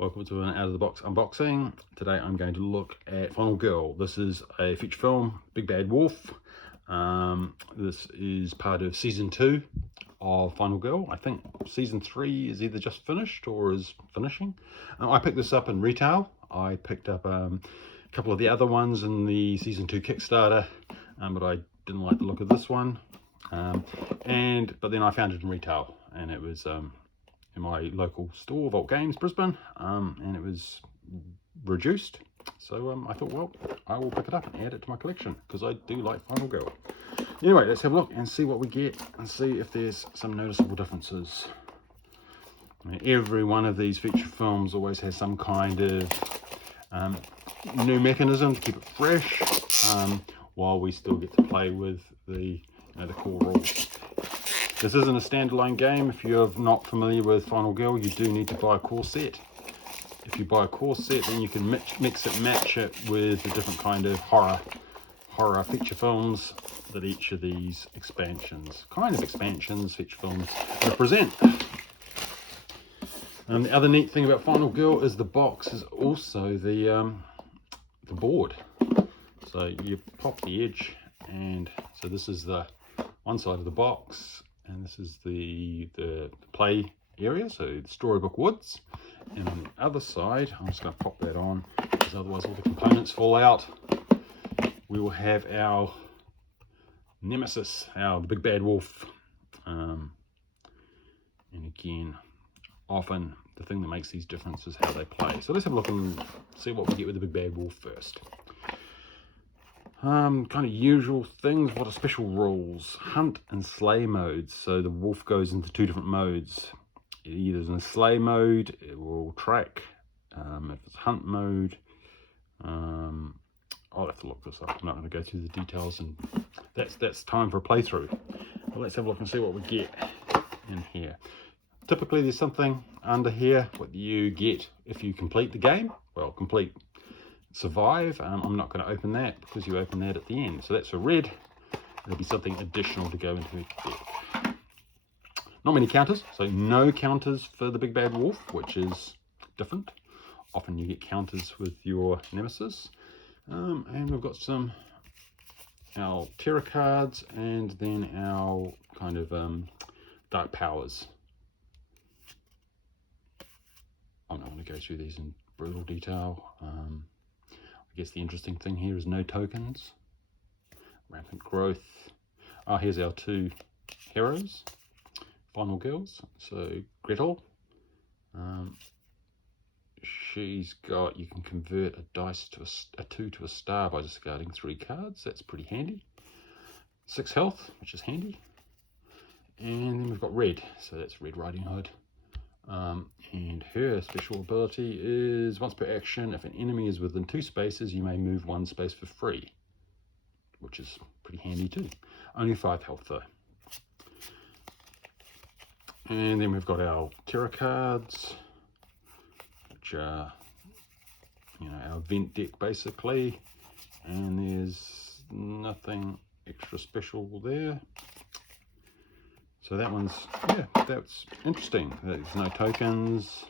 Welcome to an out of the box unboxing. Today I'm going to look at Final Girl. This is a feature film, Big Bad Wolf. This is part of season 2 of Final Girl. I think season 3 is either just finished or is finishing. I picked this up in retail. I picked up a couple of the other ones in the season 2 Kickstarter, but I didn't like the look of this one. But then I found it in retail, and it was in my local store, Vault Games, Brisbane, and it was reduced. So I thought, well, I will pick it up and add it to my collection because I do like Final Girl. Anyway, let's have a look and see what we get and see if there's some noticeable differences. I mean, every one of these feature films always has some kind of new mechanism to keep it fresh, while we still get to play with the core rules. This isn't a standalone game. If you're not familiar with Final Girl, you do need to buy a core set. If you buy a core set, then you can mix it, match it with the different kind of horror feature films that each of these feature films represent. The other neat thing about Final Girl is the box is also the board. So you pop the edge, and so this is the one side of the box, and this is the play area, so the Storybook Woods. And on the other side, I'm just going to pop that on because otherwise all the components fall out. We will have our nemesis, the Big Bad Wolf. And again, often the thing that makes these differences is how they play. So let's have a look and see what we get with the Big Bad Wolf first. Kind of usual things. What are special rules? Hunt and slay modes. So the wolf goes into 2 different modes. Either in slay mode, it will track. If it's hunt mode, I'll have to look this up. I'm not going to go through the details, and that's time for a playthrough. But let's have a look and see what we get in here. Typically there's something under here what you get if you complete the game. Well, survive. I'm not going to open that because you open that at the end. So that's a red. There'll be something additional to go into the deck. Not many counters, so no counters for the Big Bad Wolf, which is different. Often you get counters with your nemesis. And we've got our terror cards, and then our kind of dark powers. I'm not going to go through these in brutal detail. I guess the interesting thing here is no tokens. Rampant growth. Here's our 2 heroes, Final Girls. So Gretal. She's got, you can convert a dice to a 2 to a star by discarding 3 cards. That's pretty handy. 6 health, which is handy. And then we've got Red, so that's Red Riding Hood. And her special ability is once per action, if an enemy is within 2 spaces, you may move 1 space for free, which is pretty handy too. Only 5 health though. And then we've got our terror cards, which are, our event deck basically. And there's nothing extra special there. So that one's, that's interesting. There's no tokens,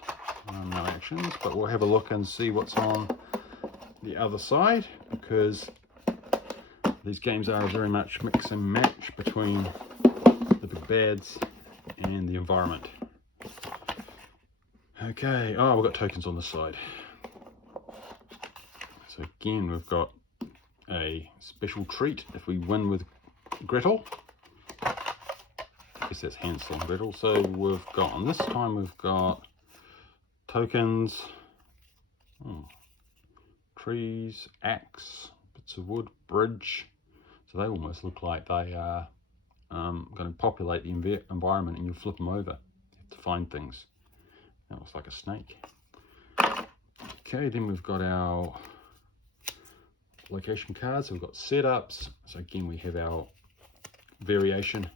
no actions, but we'll have a look and see what's on the other side, because these games are very much mix and match between the big bads and the environment. Okay, we've got tokens on this side. So again, we've got a special treat if we win with Gretal. I guess that's Hansel and Gretel. So we've got, on this time, we've got tokens, trees, axe, bits of wood, bridge. So they almost look like they are going to populate the environment, and you'll flip them over. You have to find things. That looks like a snake. Okay, then we've got our location cards. So we've got setups. So again, we have our variation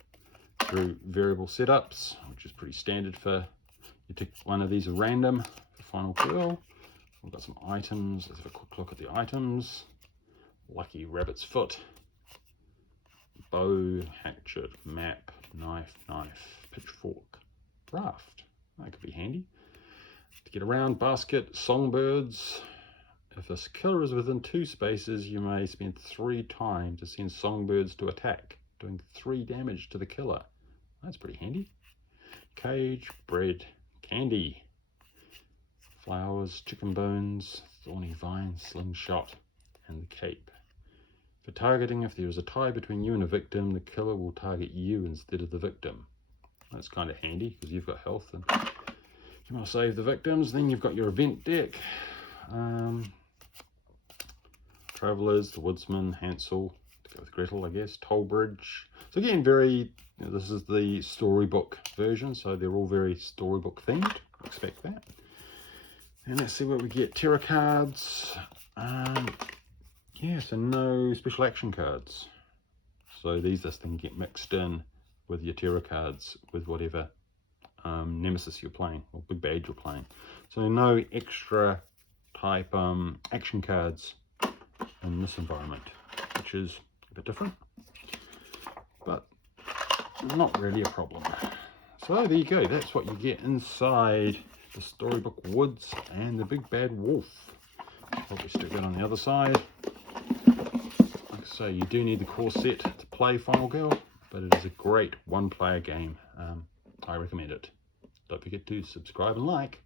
through variable setups, which is pretty standard for, you tick one of these at random for Final Girl. We've got some items. Let's have a quick look at the items. Lucky rabbit's foot, bow, hatchet, map, knife, pitchfork, raft. That could be handy. To get around, basket, songbirds. If this killer is within 2 spaces, you may spend 3 time to send songbirds to attack, doing 3 damage to the killer. That's pretty handy. Cage, bread, candy, flowers, chicken bones, thorny vine, slingshot, and the cape. For targeting, if there is a tie between you and a victim, the killer will target you instead of the victim. That's kind of handy because you've got health and you want to save the victims. Then you've got your event deck. Travellers, the Woodsman, Hansel, to go with Gretal, I guess, Toll Bridge. So again, this is the storybook version, so they're all very storybook themed. Expect that. And let's see what we get. Terror cards. Yeah, so no special action cards. So these just then get mixed in with your terror cards with whatever nemesis you're playing or big bad you're playing. So no extra type action cards in this environment, which is a bit different, but not really a problem. So there you go, that's what you get inside the Storybook Woods and the Big Bad Wolf. Probably stick that on the other side. Like I say, you do need the core set to play Final Girl, but it is a great 1-player game. I recommend it. Don't forget to subscribe and like.